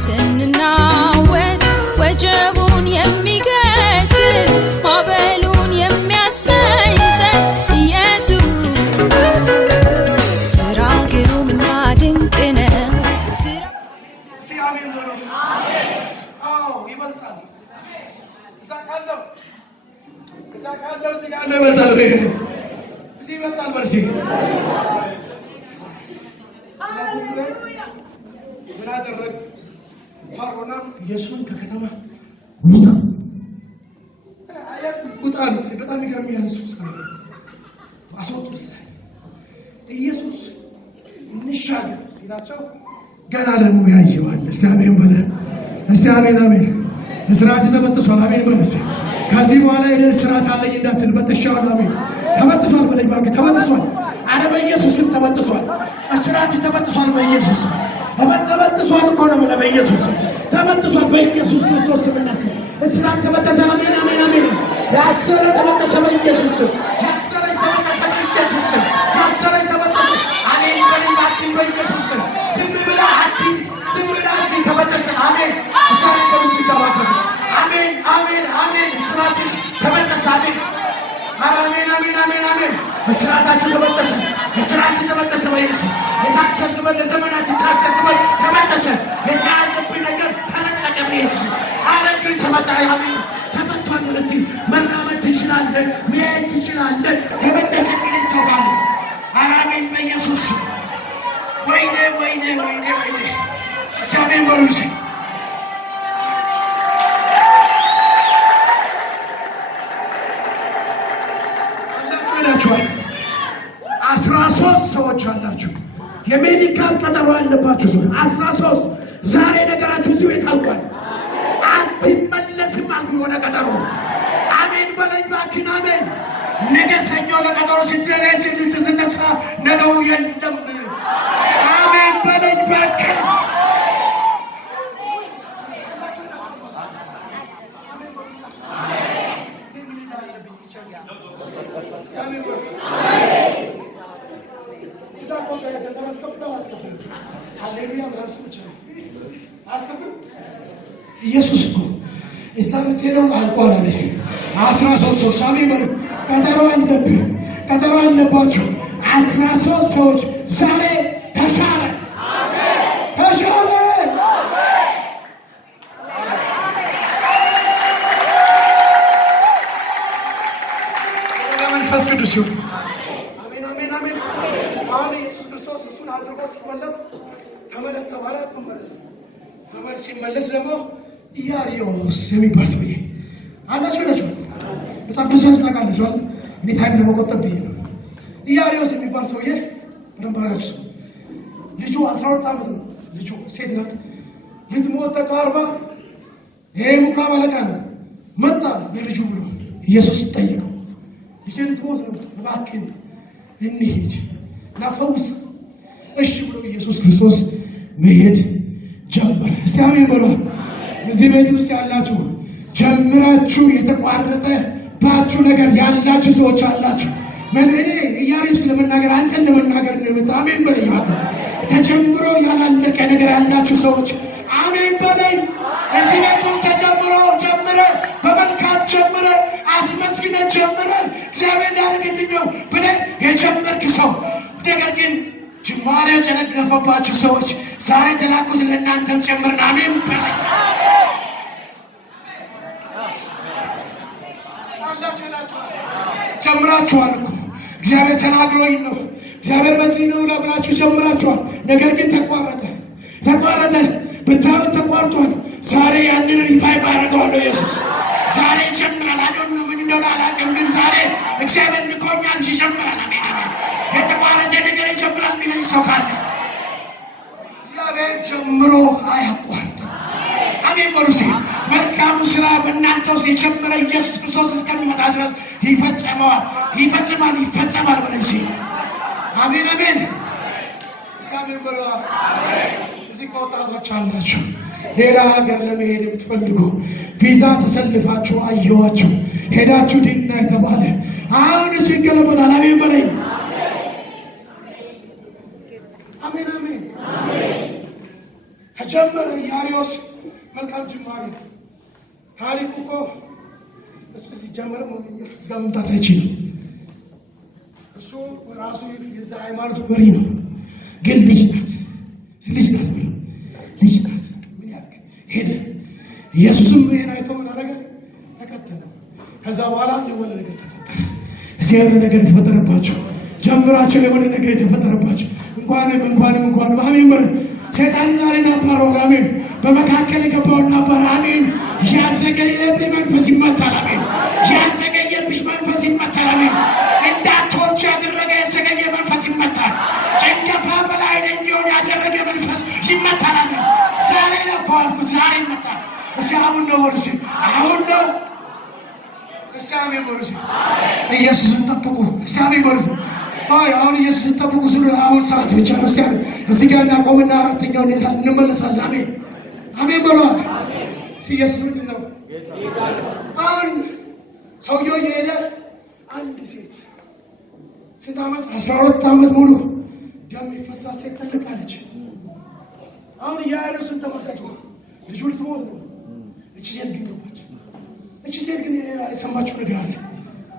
ስንናወጥ ወጀቡን የሚገስጽ ማዕበሉን የሚያሰኝ ጸጥ ኢየሱስ ስራ ግሩምና ድንቅ ነው። ስራ አሜን በሉ። አዎ ይበልጣል። እዛ ካለው እዚህ ያለው ይበልጣል። እዚህ ይበልጣል። በርሲ ምን አደረግ? ፈርዖን ኢየሱስን ከከተማ ውጣ ውጣ አሉት። በጣም ይገርምኛል። ኢየሱስ አስወጡት። ኢየሱስ እንሻገር ሲላቸው ገና ደግሞ ያየዋል። እስቲ አሜን በለ። እስቲ አሜን አሜን። እስራት ተበጥሷል። አሜን በለ። ከዚህ በኋላ እስራት አለኝ እንዳትል በተሻለ አሜን። ተበጥሷል በለኝ ባንክ ተበጥሷል። አረ በኢየሱስ ስም ተበጥሷል። እስራት ተበጥሷል በኢየሱስ ተበጥሷል እኮ ነው በኢየሱስ ተበጥሷል በኢየሱስ ክርስቶስ ስም እና ስም እስራት ተበጠሰ። አሜን አሜን አሜን። ያሰረ ተበጠሰ በኢየሱስ ስም። ያሰረ ተበጠሰ በኢየሱስ ስም። ያሰረ ተበጠሰ። አሜን በለኝ ባንክ በኢየሱስ ስም። ዝም ብላ አትይ ተበጠሰ። አሜን እስራት ተበጠሰ ተባከተ። አሜን አሜን አሜን። እስራትሽ ተበጠሰ። አሜን አሜን አሜን አሜን አሜን። እስራታችሁ ተበጠሰ። እስራትሽ ተበጠሰ በኢየሱስ የታሰብክበት ለዘመናት የታሰብክበት ተበጠሰ። የተያዘብኝ ነገር ተለቀቀ በኢየሱስ አረግ ተመጣ። አሜን ተፈቷል። ወደዚህ መራመድ ትችላለህ፣ መሄድ ትችላለህ። ተበጠሰ የሚል ሰው ካለ አሜን በኢየሱስ ወይኔ ወይኔ ወይኔ ወይኔ ሰሜን በሉሲ አላችሁ 13 ሰዎች አላችሁ። የሜዲካል ቀጠሮ ያለባችሁ ሰው 13 ዛሬ ነገራችሁ እዚህ ቤት አልቋል። አትመለስም አልኩ ወደ ቀጠሮ። አሜን በለኝ ባክን። አሜን ነገ ሰኞ ለቀጠሮ ስትነሳ ነገው የለም። አሜን በለኝ ባክን። ኢየሱስ እኮ እዛ የምትሄደው አልቋል አለ። 13 ሰዎች አሜን በሉ። ቀጠሮ አለባቸው 13 ሰዎች ዛሬ ተሻረ። ተሻረ። መንፈስ ቅዱስ ይሁን። አሜን አሜን አሜን። አሁን ኢየሱስ ክርስቶስ እሱን አድርጎ ሲመለስ ተመለሰ ማለት ተመለሰ። ሲመለስ ደግሞ ኢያሪዮስ የሚባል ሰውዬ አላችሁ መጽሐፍ ቅዱስ ታውቃላችሁ። እኔ ታይም ለመቆጠብ ብዬ ነው። ኢያሪዮስ የሚባል ሰውዬ እንደምባራችሁ ልጁ 12 ዓመት ነው። ልጁ ሴት ናት። ልትሞት ተቃርባ ይሄ ምኩራብ አለቃ ነው መጣ ለልጁ ብሎ ኢየሱስ ጠየቀው። ልጄ ልትሞት ነው፣ እባክህን እንሂድ ላፈውስ። እሺ ብሎ ኢየሱስ ክርስቶስ መሄድ ጀመረ። እስቲ አሜን በሉ። እዚህ ቤት ውስጥ ያላችሁ ጀምራችሁ የተቋረጠባችሁ ነገር ያላችሁ ሰዎች አላችሁ። እኔ ኢያሪዮስ ለመናገር አንተን ለመናገር ነው የመጣሁት። አሜን በለኝ። ተጀምሮ ያላለቀ ነገር ያላችሁ ሰዎች አሜን በለኝ። እዚህ ቤት ውስጥ ተጀምሮ ጀምረ በመልካም ጀምረ አስመስግነ ጀምረ እግዚአብሔር ያደርግልኝ ነው ብለህ የጀመርክ ሰው ነገር ግን ጅማሬ የጨነገፈባችሁ ሰዎች ዛሬ ተላኩት ለእናንተም ጨምርን። አሜን በለኝ። ጀምራችኋል እኮ እግዚአብሔር ተናግሮኝ ነው። እግዚአብሔር በዚህ ነው ብላችሁ ጀምራችኋል። ነገር ግን ተቋረጠ። ብታዩት ተቋርጧል። ዛሬ ያንን ሪቫይቭ አደረገዋለሁ ኢየሱስ። ዛሬ ይጀምራል። አዶን ነው ምን እንደሆነ አላውቅም፣ ግን ዛሬ እግዚአብሔር ልኮኛል ይጀምራል። አሜን አሜን። የተቋረጠ ነገር ይጀምራል የሚለኝ ሰው ካለ እግዚአብሔር ጀምሮ አያቋርጥም። አሜን በሉ። መልካሙ ስራ በእናንተ ውስጥ የጀመረ ኢየሱስ ክርስቶስ እስከሚመጣ ድረስ ይፈጸማል በለኝ። አሜን አሜን። እግዚአብሔር በሉ። እዚህ ከወጣቶች አላችሁ ሌላ ሀገር ለመሄድ የምትፈልጉ ቪዛ ተሰልፋችሁ አየኋችሁ ሄዳችሁ ድና የተባለ አሁን እሱ ይገለበጣል። አሜን በለኝ። አሜን አሜን። ተጀመረ። ኢያሪስ መልካም ጅማሬ ነው። ታሪኩ እኮ እሱ ሲጀመር ጋር መምጣት አይችልም። እሱ ራሱ የዛ ሃይማኖት መሪ ነው። ግን ልጅ ናት ልጅ ናት ምን ያልክ ሄደ። ኢየሱስም ይሄን አይቶ ምን አደረገ? ተከተለው። ከዛ በኋላ የሆነ ነገር ተፈጠረ። እዚህ የሆነ ነገር የተፈጠረባቸው ጀምራቸው የሆነ ነገር የተፈጠረባቸው እንኳንም አሜን በል። ሰይጣን ዛሬ ናባረው አሜን። በመካከል የገባው ናባረ አሜን። ያዘገየብህ መንፈስ ይመታል አሜን። ያዘገየብሽ መንፈስ ይመታል አሜን። እንዳትወጪ ያደረገ ያዘገየ መንፈስ ይመታል። ጭንገፋ በላይ እንዲሆን ያደረገ መንፈስ ይመታል አሜን። ዛሬ ነው ካልኩት ዛሬ ይመታል። እስኪ አሁን ነው ወርሲ አሁን ነው እስኪ አሜን ወርሲ ኢየሱስን ጠብቁ። እስኪ አሜን ወርሲ አሁን ኢየሱስን ጠብቁ ስለ አሁን ሰዓት ብቻ ነው። እስኪ እዚህ ጋር እናቆምና አራተኛው እንመለሳለን። አሜን አሜን በሉ። ኢየሱስ ምንድን ነው? አሁን ሰውየው እየሄደ አንድ ሴት ስንት ዓመት 12 ዓመት ሙሉ ደም የፈሳት ሴት ተለቃለች። አሁን ኢያሪስን ተመልከቱ። ልጁ ልትሞት ነው። እቺ ሴት ግን ገባች። እቺ ሴት ግን የሰማችው ነገር አለ።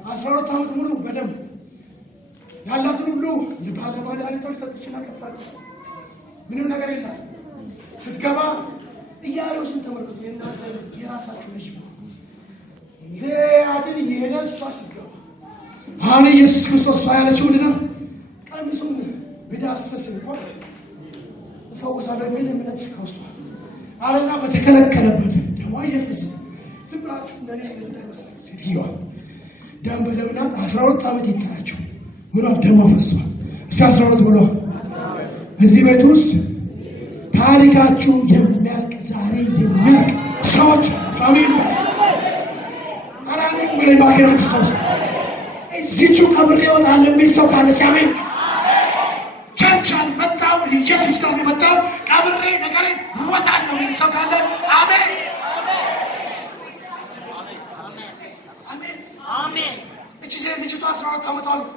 12 ዓመት ሙሉ በደም ያላትን ሁሉ ለባለ መድኃኒቶች ሰጥችና ቀስታለች። ምንም ነገር የላትም። ስትገባ ኢያሪስን ተመልከቱ። የእናንተ የራሳችሁ ልጅ ነው አድን እየሄደ እሷ ስትገባ አሁን ኢየሱስ ክርስቶስ እሷ ያለችው ምንድን ነው? ቀሚሱን ብዳስስ እንኳን እፈወሳለሁ የሚል እምነት ከውስጧ አለና በተከለከለበት ደሟ እየፈሰሰ ዝም ብላችሁ እንደኔ እንዳይመስላችሁ ሴትዮዋ ደም በደም ናት። 12 ዓመት ይታያቸው ምኗ ደሟ ፈሷል። እስኪ 12 ብሎ እዚህ ቤት ውስጥ ታሪካችሁ የሚያልቅ ዛሬ የሚያልቅ ሰዎች አሜን አራሚን ብለ ባሄራት ሰው እዚቹ ቀብሬ እወጣለሁ የሚል ሰው ካለ ሲያሜን ቸርች አልመጣው ኢየሱስ ጋር የመጣው ቀብሬ ነገሬን እወጣለሁ የሚል ሰው ካለ አሜን አሜን አሜን። እቺ ሴት ልጅቷ 12 ዓመቷ ነው።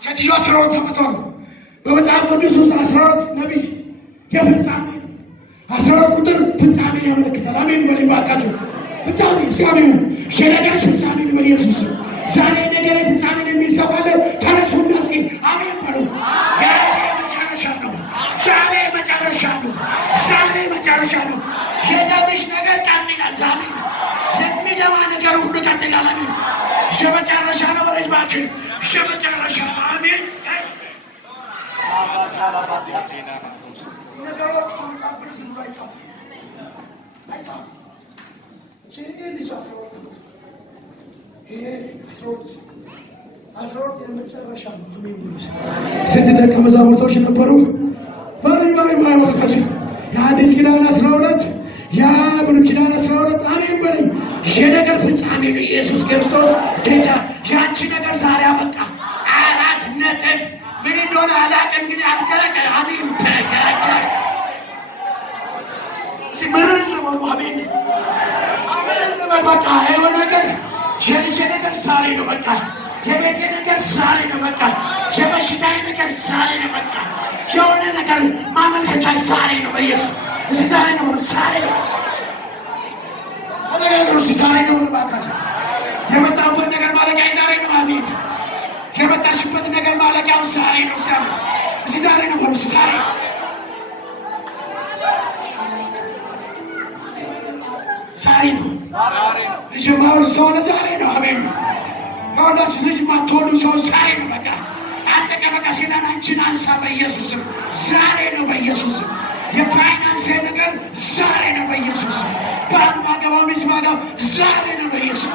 ሴትዮዋ 12 ዓመቷ ነው። በመጽሐፍ ቅዱስ ውስጥ 12 ነቢይ የፍጻሜ 12 ቁጥር ፍጻሜን ያመለክታል። አሜን በል ባካችሁ። ፍጻሜ ሲያሜን የነገር ፍጻሜ ነው በኢየሱስ ዛሬ ነገር ፍጻሜ ነው የሚል ሰው ካለ ተነሱና እስኪ አሜን በሉ። ዛሬ መጨረሻ ነው። ዛሬ መጨረሻ ነው። ዛሬ መጨረሻ ነው። የደምሽ ነገር ቀጥላል። ዛሬ የሚደማ ነገር ሁሉ ቀጥላል። አሜን የመጨረሻ ነው በልባችን የመጨረሻ አሜን። ነገሮች በመጽሐፍ ቅዱስ ዝም ብሎ አይጻፉም። ልጅ 12 የመጨረሻ ነው። ስንት ደቀ መዛሙርቶች ነበሩ? ባሪ ማይወልካሽ የአዲስ ኪዳን 12 የብሉይ ኪዳን 12 አሜን በለኝ። የነገር ፍጻሜ ነው ኢየሱስ ክርስቶስ ጌታ። ያቺ ነገር ዛሬ አበቃ። 4 ነጥብ ምን እንደሆነ አላውቅም፣ ግን አልቀረቀ አሜን ተካታ ሲመረን ነው አሜን አሜን ነው በቃ የሆነ ነገር የልጄ ነገር ዛሬ ነው በቃ። የቤቴ ነገር ዛሬ ነው በቃ። የበሽታዬ ነገር ዛሬ ነው በቃ። የሆነ ነገር ማመልከቻ ዛሬ ነው በኢየሱስ እዚህ ዛሬ ነው ዛሬ ተነጋገሩ። እዚህ ዛሬ ነው ባካችሁ። የመጣሁበት ነገር ማለቂያ ዛሬ ነው አሜን። የመጣሽበት ነገር ማለቂያው ዛሬ ነው ሳም እዚህ ዛሬ ነው በሉ ዛሬ ዛሬ ነው ልጅማውን ሰው ዛሬ ነው አሜን። ከሁላችሁ ልጅ ማትወሉ ሰው ዛሬ ነው በቃ አለቀ በቃ። ሴጣናችን አንሳ በኢየሱስም ዛሬ ነው በኢየሱስም። የፋይናንስ ነገር ዛሬ ነው በኢየሱስም። ባንክ ማገባው ሚስት ማገባው ዛሬ ነው በኢየሱስ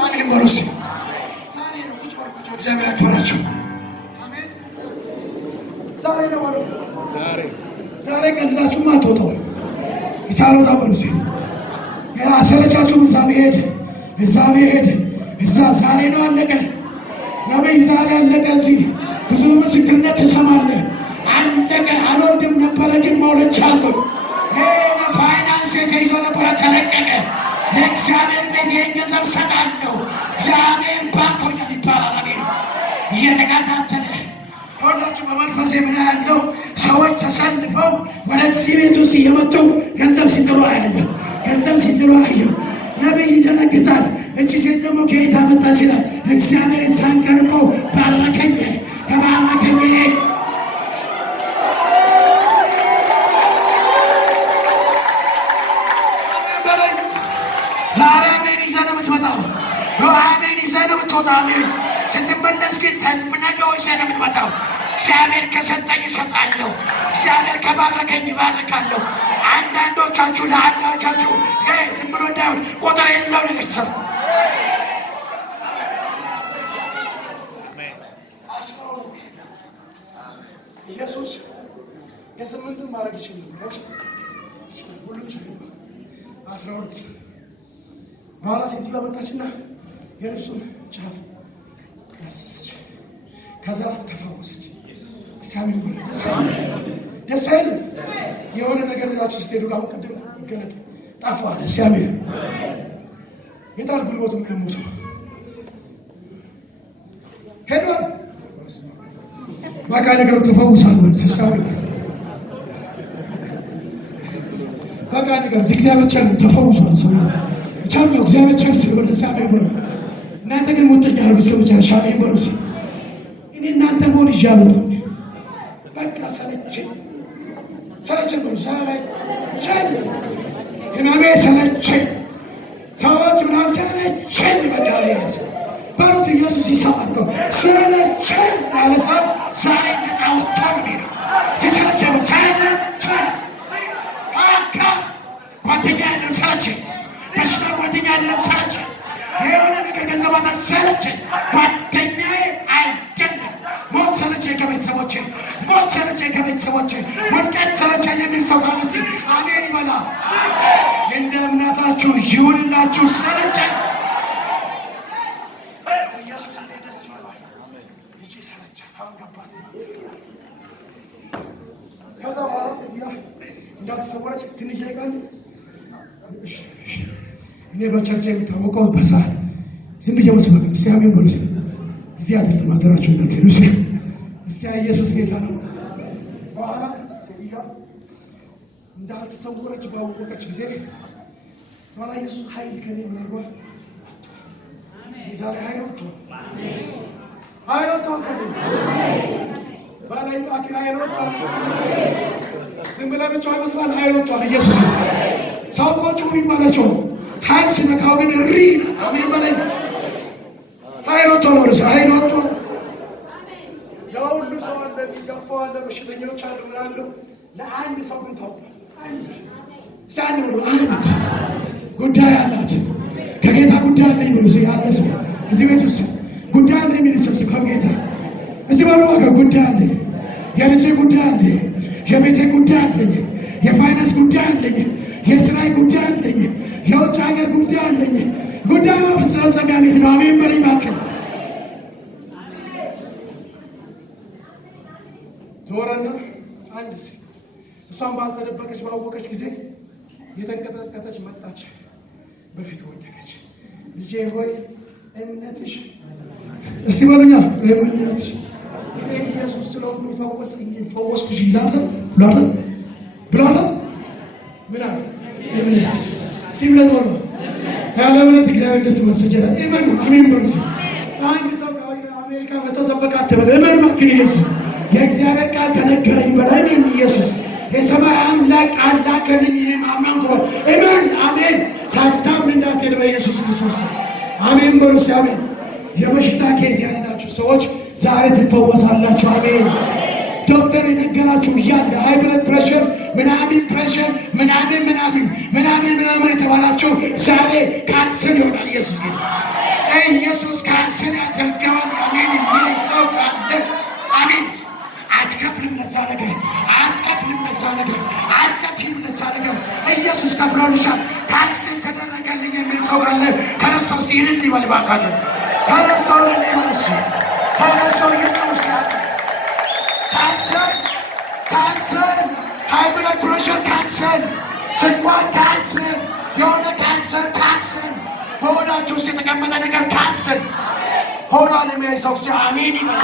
አሜን በሩሲ ዛሬ ነው። ቁጭ በርቁጭ እግዚአብሔር ያክብራችሁ አሜን። ዛሬ ነው ማለት ዛሬ ቀላችሁ ማትወጣው ይሳሎታ በሩሲ ያሰለቻችሁ እዛ መሄድ እዛ ዛሬ ነው አለቀ። ነብይ ዛሬ አለቀ። እዚህ ብዙ ምስክርነት ትሰማለህ። አለቀ። አልወልድም ነበረ ግን መውለድ ቻልኩ። ፋይናንስ ተይዞ ነበረ ተለቀቀ። ለእግዚአብሔር ቤት ይህን ገንዘብ እግዚአብሔር ባንኮኛል ይባላል። አሜን እየተከታተለ ይኸውላችሁ በመንፈሴ ምን ያለው ሰዎች ተሰልፈው ወደ እግዚአብሔር ቤት ውስጥ እየመጡ ገንዘብ ሲጥሉ አያለሁ። ገንዘብ ሲጥሉ አያለሁ። ነቢይ ይደነግጣል። እቺ ሴት ደግሞ ከየት አመጣች ይላል። እግዚአብሔር ሳንቀን እኮ ባረከኝ ተባረከኝ። ዛሬ አሜን ይዘህ ነው የምትመጣው። አሜን ይዘህ ነው የምትወጣው። አሜን ስትመለስ ግን ተንብነደው ይዘህ ነው የምትመጣው። እግዚአብሔር ከሰጠኝ እሰጣለሁ። እግዚአብሔር ከባረከኝ ይባርካለሁ። አንዳንዶቻችሁ ለአንዳንዶቻችሁ ዝም ብሎ እንዳይሆን ቁጥር የሌለው ነገር ሰሩ። ኢየሱስ የስምንቱን ማድረግ ይችል ነበር። ሁሉም ይችል 12 በኋላ ሴትዮዋ መጣችና የልብሱን ጫፍ ዳሰሰች። ከዛ ተፈወሰች። እግዚአብሔር ብሎ ደስ አይልም? የሆነ ነገር ይዛችሁ ስትሄዱ ጋር ቅድም ገለጥ ጠፋ አለ እግዚአብሔር። የጣል ጉልበቱ የሚያመው ሰው ሄዷል። በቃ ነገሩ ተፈውሷል ማለት እግዚአብሔር በቃ ነገር እግዚአብሔር ቸር ተፈውሷል። ሰው ቻው እግዚአብሔር ቸር ስለሆነ እግዚአብሔር ብሎ እናንተ ግን ሙጥኝ አድርጉ እስከ መጨረሻ ይበሩስ። እኔ እናንተ ሞል ይዣለሁ በቃ ሰለቸኝ ብሎ ሰለቸኝ ህመሜ ሰለቸኝ ሰዎች ምናምን ሰለቸኝ በቃ ያዙ ባሉት ኢየሱስ ይሰማል እኮ ሰለቸኝ ያለ ሰው ዛሬ ነፃ ወጥቶ ነው የሚለው። ሲሰለቸኝ ሰለቸኝ በቃ ጓደኛ ያለም ሰለቸኝ፣ በሽታ ጓደኛ ያለም ሰለቸኝ፣ የሆነ ነገር ገንዘባታ ሰለቸኝ፣ ጓደኛዬ አይደለም። ሞት ሰለቸኝ ከቤተሰቦቼ፣ ሞት ሰለቸኝ ከቤተሰቦቼ፣ ውድቀት ሰለቸኝ የሚል ሰው ካለ እስኪ አሜን ይበላ። እንደ እምነታችሁ ይሁንላችሁ። ሰለቸኝ ኢየሱስ እንዴት ደስ ይላል። ልጄ ሰለቸኝ አሁን ገባት። ከዛ በኋላ እንዳልተሰወረች ትንሽ ይቃል። እኔ በቸርች የሚታወቀው በሰዓት ዝም ብዬ መስበክ ነው። እስቲ አሜን በሉ። እዚህ አይደለም አደራችሁ እንዳትሄዱ። እስቲ ኢየሱስ ጌታ ነው። በኋላ እንዳልተሰወረች ባወቀች ጊዜ በኋላ ኢየሱስ ኃይል ከኔ ምን አድርጓል? የዛሬ ኃይል ወጥቷል። ኃይል ወጥቷል። ባላይ አኪራ ኃይል ወጥቷል። ዝም ብለህ ብቻ ይመስላል። ኃይል ወጥቷል። ኢየሱስ ሰው ቆጮ ይባላቸው ኃይል ሲነካው ግን ሪ አሜን በላይ ኃይል ወጥቷል። ወርስ ኃይል ወጥቷል። ያው ሁሉ ሰው አለ፣ የሚገፋው አለ፣ በሽተኞች አሉ፣ ምናሉ ለአንድ ሰው ግን ታውቃለህ። አንድ ሳን ብሎ አንድ ጉዳይ አላት ከጌታ ጉዳይ አለኝ ብሎ ያለ ሰው እዚህ ቤት ውስጥ ጉዳይ አለኝ የሚል ሰው ከጌታ እዚህ ባለው ጉዳይ አለኝ፣ የልጄ ጉዳይ አለኝ፣ የቤቴ ጉዳይ አለኝ፣ የፋይናንስ ጉዳይ አለኝ፣ የስራይ ጉዳይ አለኝ፣ የውጭ ሀገር ጉዳይ አለኝ። ጉዳይ ማፈጸሚያ ቤት ነው። አሜን በለኝ እባክህ። ዞረና አንድ ሴት እሷን ባልተደበቀች ባወቀች ጊዜ የተንቀጠቀጠች መጣች፣ በፊት ወደቀች። ልጄ ሆይ እምነትሽ እስቲ በሉኛ እምነትሽ ኢየሱስ ስለሆነ ፈወስኩሽ ይላል ብሏል። ምን አለ? እምነት እስቲ እምነት ሆኖ ያለ እምነት እግዚአብሔር ደስ መሰጀላ እመኑ። አሜን በሉ። አንድ ሰው አሜሪካ መጥቶ ሰበካ አትበል። እመኑ ማክን ኢየሱስ የእግዚአብሔር ቃል ተነገረኝ በላይ ኢየሱስ የሰማይ አምላክ ቃል ላከልኝ። እኔም አመንኩ። እመን። አሜን። ሳታምን እንዳትሄድ በኢየሱስ ክርስቶስ አሜን በሉ። አሜን። የበሽታ ኬዝ ያላችሁ ሰዎች ዛሬ ትፈወሳላችሁ። አሜን። ዶክተር የነገራችሁ እያለ ሃይ ብለድ ፕሬሸር ምናምን የተባላችሁ ዛሬ ካንሰር ይሆናል። ኢየሱስ ግን ኢየሱስ ካንሰር ያደርገዋል። አሜን። ምን ሰው ካለ አሜን። አትከፍልም ለዛ ነገር፣ አትከፍልም ለዛ ነገር፣ አትከፍልም ለዛ ነገር። ኢየሱስ ከፍሎልሻል። ካንሰር ተደረገልኝ የሚል ሰው ካለ ተነስቶ እስቲ ይህንን ይበል እባካችሁ። ተነስቶ ለኔ ተነስቶ ኢየሱስ ካንሰር፣ ሃይ ብለድ ፕሬሸር ካንሰር፣ ስኳር ካንሰር፣ የሆነ ካንሰር በሆዳችሁ ውስጥ የተቀመጠ ነገር ካንሰር ሆኗል የሚለኝ ሰው እስቲ አሜን ይበል።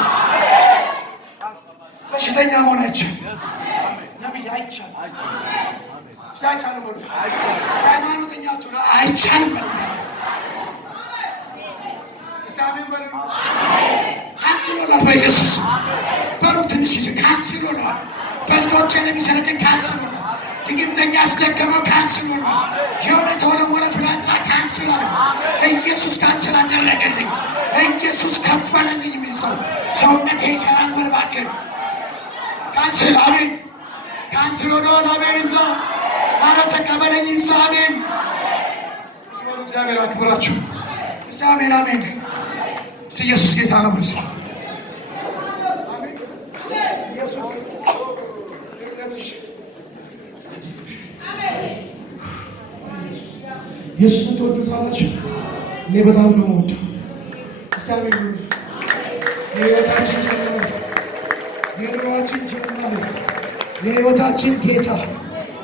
በሽተኛ መሆን አይቻልም። ነቢይ አይቻልም። ሳይቻልም ወደ ሃይማኖተኛ ትሆና አይቻልም። አሜን በሉ። ካንስል ሆኗል በኢየሱስ በሉ። ትንሽ ጊዜ ካንስል ሆኗል። በልጆቼ የሚሰለጥን ካንስል ሆኗል። ድግምተኛ ያስደገመው ካንስል ሆኗል። የሆነ የተወረወረ ፍላጻ ካንስል ሆኗል። ኢየሱስ ካንስል አደረገልኝ። ኢየሱስ ከፈለልኝ የሚል ሰው ሰውነቴ ይሰራል። በልባችን ካንስል አሜን። ካንስል ሆኗል። አሜን። እዛ አረ ተቀበለኝ እዛ አሜን። እግዚአብሔር አክብራችሁ እዛ አሜን አሜን። ኢየሱስ ጌታ ነው። ብሩስ አሜን። ኢየሱስ ኢየሱስን ትወዱታላችሁ? እኔ በጣም ነው የምወደው። ሳሚ የሕይወታችን ጀምሮ የኑሯችን ጀምሮ የሕይወታችን ጌታ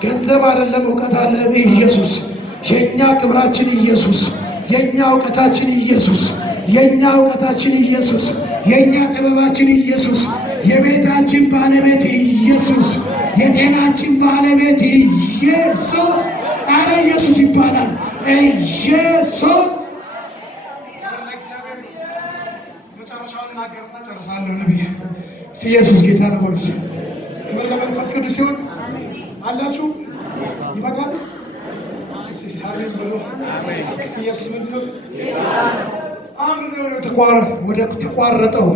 ገንዘብ አይደለም፣ እውቀት አለ ኢየሱስ። የእኛ ክብራችን ኢየሱስ፣ የእኛ እውቀታችን ኢየሱስ፣ የእኛ እውቀታችን ኢየሱስ፣ የእኛ ጥበባችን ኢየሱስ፣ የቤታችን ባለቤት ኢየሱስ፣ የጤናችን ባለቤት ኢየሱስ። አረ ኢየሱስ ይባላል። ኢየሱስ መጨረሻውን እናገርና ጨርሳለሁ። ነብይ ኢየሱስ ጌታ ነው። ወርስ ክብር ለመንፈስ ቅዱስ ሲሆን አላችሁ ይበቃል። አሜን ብሎ ኢየሱስ ምንድነው? አሁን ወደ ተቋረጠው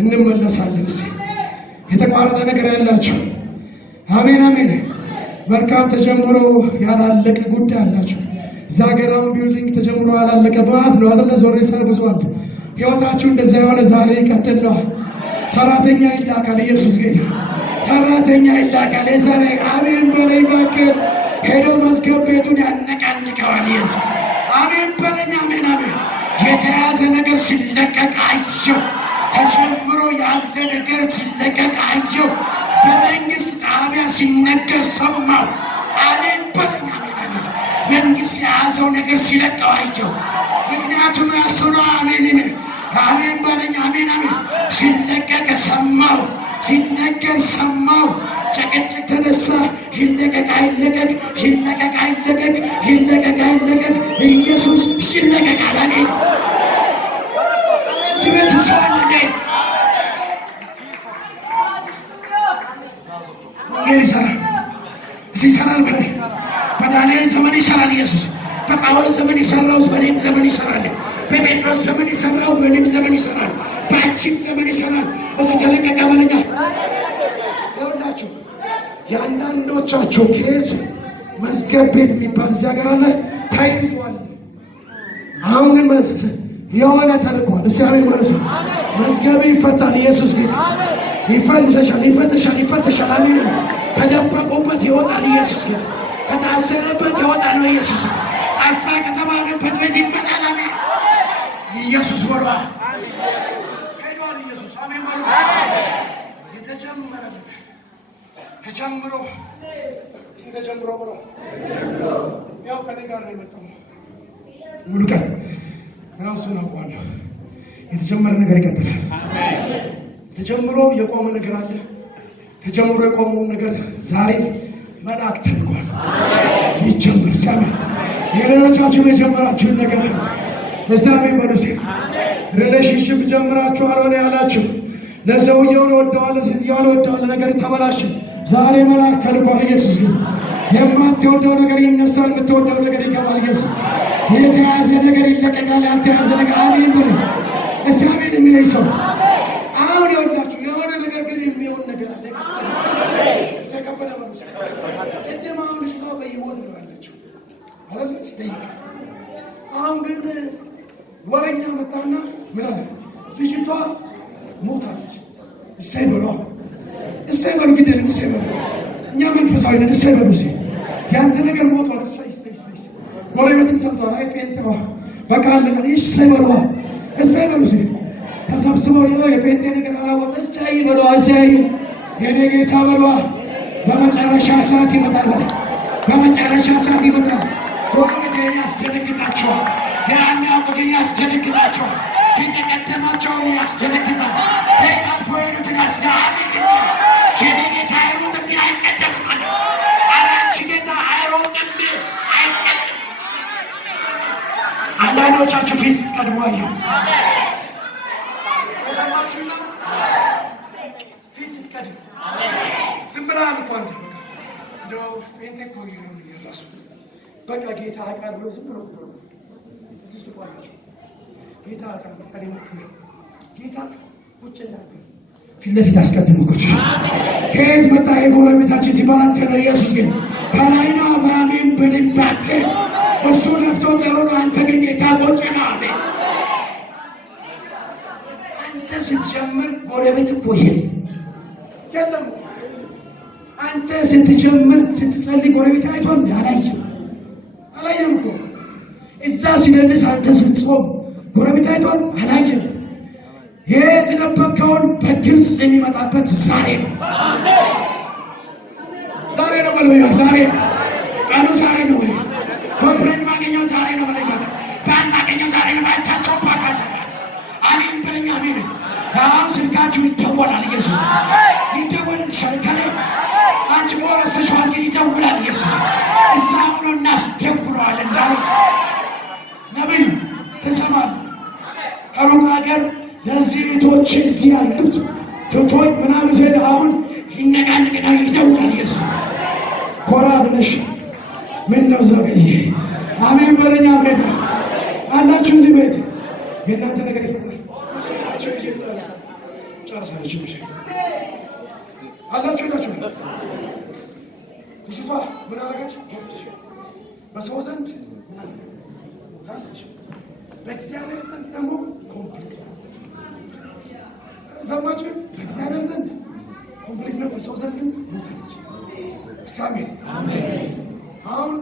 እንመለሳለን። የተቋረጠ ነገር ያላችሁ አሜን አሜን። መልካም ተጀምሮ ያላለቀ ጉዳይ አላችሁ። እዛ ገራውን ቢልዲንግ ተጀምሮ ያላለቀ ማለት ነው አይደል? ዞሬሳ ብዙ አለ። ህይወታችሁ እንደዛ የሆነ ዛሬ ይቀጥል ነው። ሰራተኛ ይላካል። ኢየሱስ ጌታ ሰራተኛ ይላካል። የዛሬ አሜን በለኝ ባክህ። ሄዶ መዝገብ ቤቱን ያነቃንቀዋል። ኢየሱስ አሜን በለኝ አሜን አሜን። የተያዘ ነገር ሲለቀቅ አየሁ። ተጀምሮ ያለ ነገር ሲለቀቅ አየሁ። በመንግስት ጣቢያ ሲነገር ሰማሁ። አሜን በለኝ አሜን አሜን። መንግስት የያዘው ነገር ሲለቀው አየሁ። ምክንያቱም ያሰሩ አሜን አሜን በለኝ አሜን አሜን። ሲለቀቅ ሰማሁ፣ ሲነገር ሰማሁ። ጭቅጭቅ ተነሳ። ይለቀቅ አይለቀቅ፣ ይለቀቅ አይለቀቅ፣ ይለቀቅ አይለቀቅ። ኢየሱስ ይለቀቃል። አሜን ስሜት ሰዋለደ ወንጌል ይሰራል። ይሰራል። በዳንኤል ዘመን ይሰራል። ኢየሱስ በጳውሎስ ዘመን ይሰራው፣ በእኔም ዘመን ይሰራል። በጴጥሮስ ዘመን ይሰራው፣ በእኔም ዘመን ይሰራል። በአንቺም ዘመን ይሰራል። እሱ ተለቀቀ በለኛ። ይኸውላችሁ የአንዳንዶቻችሁ ኬዝ መዝገብ ቤት የሚባል እዚያ ጋር አለ፣ ተይዟል። አሁን ግን የሆነ ተልኳል። እስያሜ ማለት ነው። መዝገብ ይፈታል። ኢየሱስ ጌታ ይፈልሰሻል፣ ይፈተሻል፣ ይፈተሻል። አሜን። ከደበቁበት ይወጣል። ኢየሱስ ጌታ ከታሰረበት ይወጣል። ኢየሱስ ጠፋ ከተባለበት ቤት ይመጣል። አሜን። ኢየሱስ ወልዋ ሄዷል። ኢየሱስ አሜን በሉ። የተጀመረ ተጀምሮ ተጀምሮ ብሎ ያው ከኔ ጋር ነው የመጣው ሙሉ ቀን ያው እሱን አውቀዋለሁ። የተጀመረ ነገር ይቀጥላል። ተጀምሮ የቆመ ነገር አለ። ተጀምሮ የቆመው ነገር ዛሬ መልአክ ተልኳል። ይጀምር ሲያመ የሌሎቻችሁ የጀመራችሁን ነገር በዛሬ በሉሲ ሪሌሽንሺፕ ጀምራችሁ አልሆነ ያላችሁ ለሰውየው ወደዋለ ሴትዮዋ ወደዋለ ነገር ተበላሽ። ዛሬ መልአክ ተልኳል። ኢየሱስ ግን የማትወደው ነገር ይነሳል፣ የምትወደው ነገር ይገባል። ኢየሱስ የተያዘ ነገር ይለቀቃል። ያልተያዘ ነገር አሜን በሉ። እስቲ አሜን የሚለኝ ሰው አሁን ይወዳችሁ የሆነ ነገር ግን የሚሆን ነገር አለ። ሰከበለ ማለት ቅድም አሁን ልጅቷ በህይወት ነው ያለችው አይደል? ሲጠይቅ አሁን ግን ወረኛ መጣና ምን አለ? ልጅቷ ሞታለች። እሰይ በሉ፣ እሰይ በሉ፣ ግድ የለም እሰይ በሉ። እኛ መንፈሳዊ ነን። እሰይ በሉ። ያንተ ነገር ሞቷል። እሰይ እሰይ እሰይ። ጎረቤትም ሰምቷል። አይ ጴንጤዋ በቃ አለቀ። እሰይ በሉ፣ እሰይ በሉ። ተሰብስበው የጴንጤ ነገር አላወቀ። እሰይ በሉ፣ እሰይ የኔ ጌታ በሉ። በመጨረሻ ሰዓት ይመጣል። በመጨረሻ ሰዓት ይመጣል። ጎረቤቴን ያስደነግጣቸዋል። የሚያውቁትን ያስደነግጣቸዋል። ፊት የቀደማቸውን ያስደነግጣል። ከአልፎ የሄዱትን አሜን አንዳንዶቻችሁ ፊት ቀድሞ አየሁ። ሰማችሁና ፊት ስትቀድም ዝም ብለሃል እኮ አንተ። በቃ እንደው ጴንጤ እኮ ይገርምኛል እራሱ። በቃ ጌታ አቃል ብሎ ዝም ብሎ እዚህ ውስጥ ቆያችሁ። ጌታ አቃል በቃ ሊሞክር ጌታ ቁጭ እንዳለ ፊት ለፊት አስቀድሞ ቁጭ። ከየት መጣ የጎረቤታችን ሲባል አንተ ነው ኢየሱስ ግን ከላይ ነው አብርሃምን ብንባክ እሱ ለፍቶ ጥሩ ነው። አንተ ግን ጌታ ቁጭ ነው። አሜን። አንተ ስትጀምር ጎረቤት እኮ የለም። አንተ ስትጀምር ስትጸልይ ጎረቤት አይቷል? አላየም እኮ። እዛ ሲደንስ አንተ ስትጾም ጎረቤት አይቷል? አላየም። የተደበቀውን በግልጽ የሚመጣበት ዛሬ ነው። ዛሬ ነው በልበያ። ዛሬ ነው ቀኑ። ዛሬ ነው ወይ በፍሬንድ ማገኘው ዛሬ ነው በለበት። ባል ማገኘው ዛሬ ነው። ባይታቸው ፓካተራስ አሜን በለኝ። አሜን። አሁን ስልካችሁ ይደወላል። ኢየሱስ ይደወላል። ሸከለ አንቺ ሞረስ ተሽዋል ግን ይደውላል። ኢየሱስ እዛ ሆኖ እናስደውለዋለን። ዛሬ ነብይ ትሰማለህ? ከሩቅ ሀገር ለዚህ እህቶቼ እዚህ ያሉት ትቶኝ ምናምን ዘንድ አሁን ይነጋንግና ይደውላል። ኢየሱስ ኮራ ብለሽ ምን ነው ዘገየ? አሜን በለኝ። አሜን አላችሁ እዚህ ቤት የእናንተ ነገር ይፈጥራል። ጨርሳለች ብቻ አላችሁ ናችሁ። ልጅቷ ምን አደረገች? በሰው ዘንድ በእግዚአብሔር ዘንድ ደግሞ ኮምፕሊት ሰማችሁ? በእግዚአብሔር ዘንድ ኮምፕሊት ነው፣ በሰው ዘንድ ሞታለች። አሜን አሜን። አሁን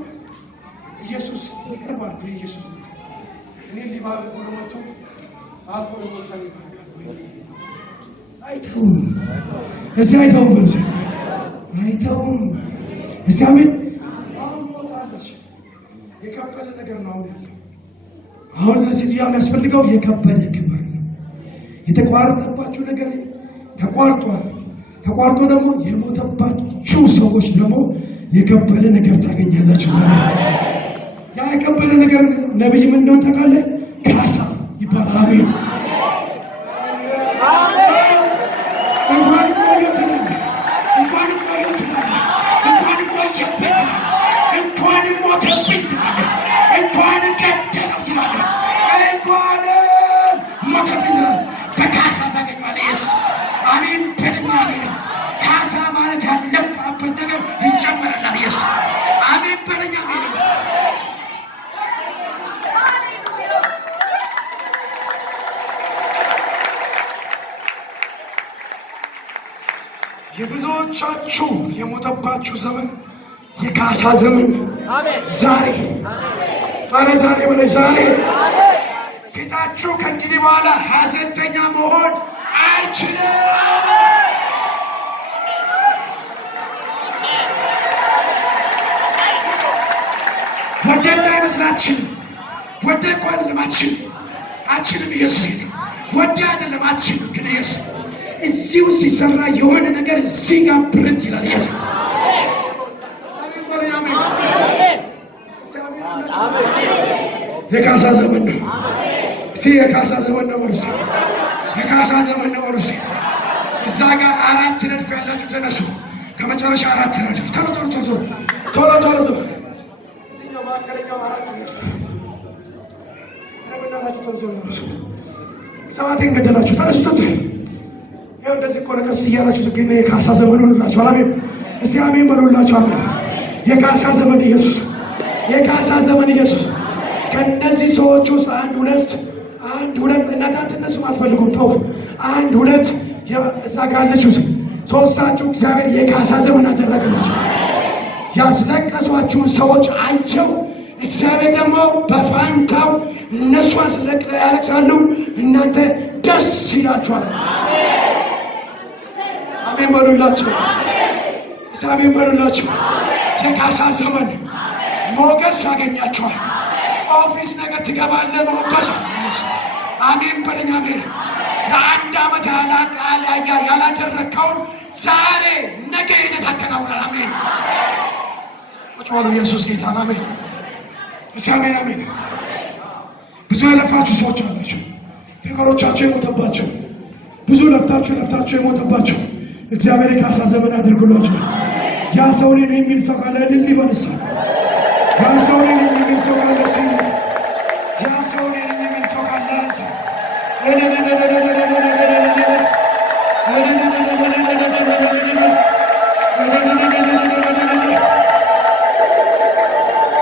ኢየሱስ ይቀርባል። ኢየሱስ እኔ ሊባርክ ነው መጥቶ አልፎ ለሞታል ይባርካል። አይተውም እዚህ አይተውም በዚህ አይተውም። እስቲ አሜን። አሁን ሞታለች። የከበደ ነገር ነው አሁን ያለው። አሁን ለሴትዮዋ የሚያስፈልገው የከበደ ክብር ነው። የተቋረጠባችሁ ነገር ተቋርጧል። ተቋርጦ ደግሞ የሞተባችሁ ሰዎች ደግሞ የከበደ ነገር ታገኛላችሁ ዛሬ። ያ የከበደ ነገር ነብይ ምን እንደሆነ ታውቃለህ? ካሳ ይባላል። አሜን። እንኳን ቆየት ነው፣ እንኳን ቆየት ነው፣ እንኳን ቆየበት ነው፣ እንኳን ሞተብኝ ነው፣ እንኳን ገደለው ትላለህ፣ እንኳን ሞተብኝ ነው። በካሳ ታገኛለህ። ኢየሱስ አሜን በለኝ። አሜን። ካሳ ማለት ያለፋበት ነገር ይጨመራል። ኢየሱስ አሜን በለኝ። አሜን። የብዙዎቻችሁ የሞተባችሁ ዘመን የካሳ ዘመን ዛሬ አረ ዛሬ በላይ ዛሬ ፊታችሁ ከእንግዲህ በኋላ ሐዘንተኛ መሆን አይችልም። ወደ እንዳይመስላችሁ ወደ እኮ አይደለም አችልም ኢየሱስ ወደ አይደለም አችልም ግን ኢየሱስ እዚሁ ሲሰራ የሆነ ነገር እዚህ ጋር ብርት ይላል። ኢየሱስ የካሳ ዘመን ነው። እስቲ የካሳ ዘመን ነው ወርስ የካሳ ዘመን ነው ወርስ እዛ ጋር አራት ረድፍ ያላችሁ ተነሱ። ከመጨረሻ አራት ረድፍ ቶሎ እዚህ ነው ማከለኛው አራት ረድፍ ረበናታችሁ ቶሎ ሰባቴን ገደላችሁ ተነስቶት ይኸው እንደዚህ እኮ ለቀስ እያላችሁ ግን የካሳ ዘመን ሆንላችሁ። አሜን። እስቲ አሜን በሉላችሁ። አሜን። የካሳ ዘመን ኢየሱስ የካሳ ዘመን ኢየሱስ ከነዚህ ሰዎች ውስጥ አንድ ሁለት እናንተ አትነሱም አትፈልጉም ተው አንድ ሁለት እዛ ጋር ያለችው ሶስታችሁ እግዚአብሔር የካሳ ዘመን አደረገላችሁ። ያስለቀሷችሁን ሰዎች አይቸው እግዚአብሔር ደግሞ በፋንታው እነሱ ያለቅሳሉ፣ እናንተ ደስ ይላችኋል። አሜን በሉላችሁ። አሜን በሉላችሁ። የካሳ ዘመን ሞገስ ያገኛችኋል። ኦፊስ ነገር ትገባለህ ሞገስ። አሜን በለኝ። አሜን። ለአንድ ዓመት ያላደረግከውን ዛሬ ነገ ሄደህ ታከናውናል። አሜን። ቁጭ በሉ። ኢየሱስ ጌታ ነው። አሜን። አሜን። ብዙ የለፋችሁ ሰዎች አላችሁ፣ ነገሮቻቸው የሞተባቸው፣ ብዙ ለፍታችሁ የሞተባቸው እግዚአብሔር የካሳ ዘመን አድርጎላችሁ። ያ ሰው እኔ ነኝ የሚል ሰው ካለ እልል ይበልሳ። ያ ሰው እኔ ነኝ የሚል ሰው ካለ ሲል ያ ሰው እኔ ነኝ የሚል ሰው ካለ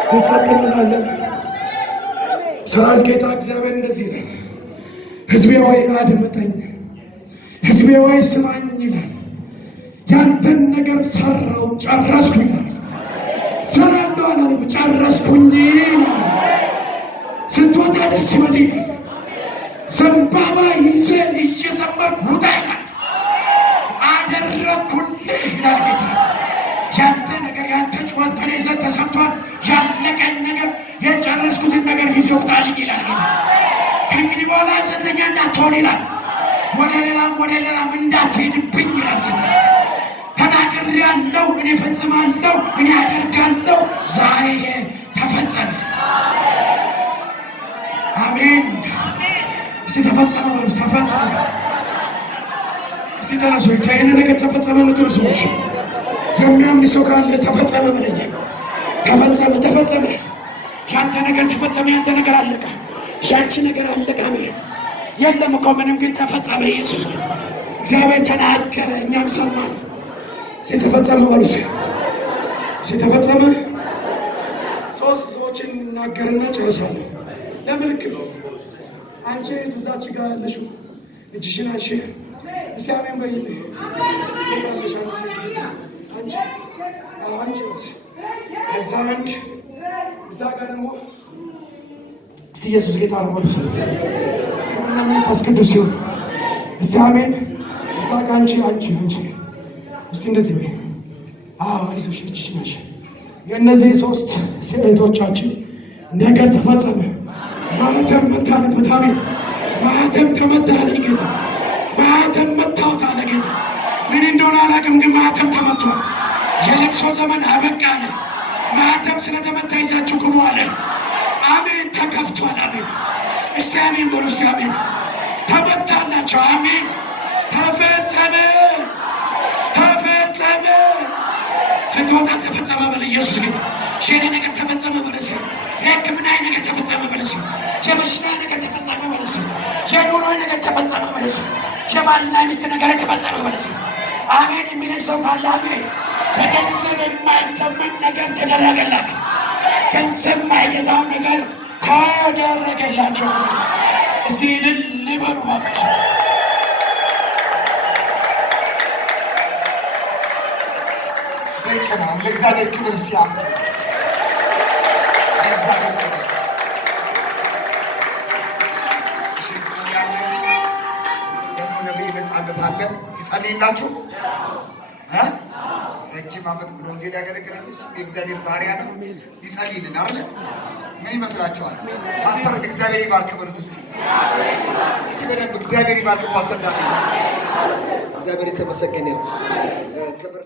ሲጸጥልናለን። ሰራዊት ጌታ እግዚአብሔር እንደዚህ ይላል፣ ሕዝቤ ሆይ አድምጠኝ፣ ሕዝቤ ሆይ ስማኝ ይላል። ያንተን ነገር ሰራው ጨረስኩ ይላል። ሰራለሁ አላለም፣ ጨረስኩኝ ይላል። ስትወጣ ደስ ይበል ይላል። ዘንባባ ይዘህ እየዘመርክ ውጣ ይላል። አደረኩልህ ይላል ጌታ። ያንተ ነገር ያንተ ጩኸት በኔ ዘንድ ተሰምቷል። ያለቀን ነገር የጨረስኩትን ነገር ይዘህ ውጣልኝ ይላል ጌታ። ከእንግዲህ በኋላ ሐሰተኛ እንዳትሆን ይላል። ወደ ሌላም እንዳትሄድብኝ ይላል ጌታ። ተናግሬአለሁ፣ እኔ ፈጽማለሁ፣ እኔ አደርጋለሁ። ዛሬ ተፈጸመ። አሜን። እስቲ ተፈጸመ በሉ። ተፈጸመ። እስቲ ተነሱ። ይሄን ነገር ተፈጸመ የምትሉ ሰዎች የሚያምን ሰው ካለ ተፈጸመ በለኝ። ተፈጸመ። ያንተ ነገር ተፈጸመ። ያንተ ነገር አለቀ። ያንቺ ነገር አለቀ። አሜን። የለም እኮ ምንም፣ ግን ተፈጸመ። ኢየሱስ እግዚአብሔር ተናገረ፣ እኛም ሰማን። ሲተፈጸመ በሉ። ሲተፈጸመ ሶስት ሰዎችን እናገርና ጨርሳለሁ። ለምልክት አንቺ ትዛች ጋር ያለሽው እጅሽን አንሺ። እስቲ አሜን በይልኝ። ታለሽ አንቺ እዛ አንድ እዛ ጋር ደግሞ እስቲ ኢየሱስ ጌታ ነው በሉ። ክብርና መንፈስ ቅዱስ ይሁን። እስቲ አሜን። እዛ ጋር አንቺ እስቲ እንደዚህ በይ። አይዞሽ እጅሽን አንሺ። የእነዚህ ሶስት ሴቶቻችን ነገር ተፈጸመ። ማህተም መታንበት። አሜን። ማህተም ተመታ አለ ጌታ። ማህተም መታወት አለ ጌታ። ምን እንደሆነ አላውቅም፣ ግን ማህተም ተመቷል። የለቅሶ ዘመን አበቃ አለ። ማህተም ስለተመታ ይዛችሁ ግቡ አለ። አሜን። ተከፍቷል። አሜን። እስቲ አሜን በሉ። እስቲ አሜን። ተመታላቸው። አሜን። ተፈጸመ። ስትወጣ ተፈጸመ በለ። ኢየሱስ ጌታ። ሼሪ ነገር ተፈጸመ በለስ። የሕክምና ነገር ተፈጸመ በለስ። የበሽታ ነገር ተፈጸመ በለስ። የኑሮ ነገር ተፈጸመ በለስ። የባልና ሚስት ነገር ተፈጸመ በለስ። አሜን የሚል ሰው ካለ አሜን። በገንዘብ የማይተመን ነገር ተደረገላችሁ። ገንዘብ የማይገዛው ነገር ተደረገላችሁ። እስቲ ልበሉ ባካችሁ። ነው። ለእግዚአብሔር ክብር ሲያምጡ ለእግዚአብሔር ክብር ይጸልያለን። ደግሞ ነቢይ ነፃነት አለ ይጸልይላችሁ። ረጅም ዓመት ብሎ ወንጌል ያገለግላል። የእግዚአብሔር ባሪያ ነው። ይጸልይልን አይደል? ምን ይመስላችኋል? ፓስተር እግዚአብሔር ይባርክ በሉት እስቲ በደንብ እግዚአብሔር ይባርክ ፓስተር ዳንኤል። እግዚአብሔር የተመሰገነ ይሁን።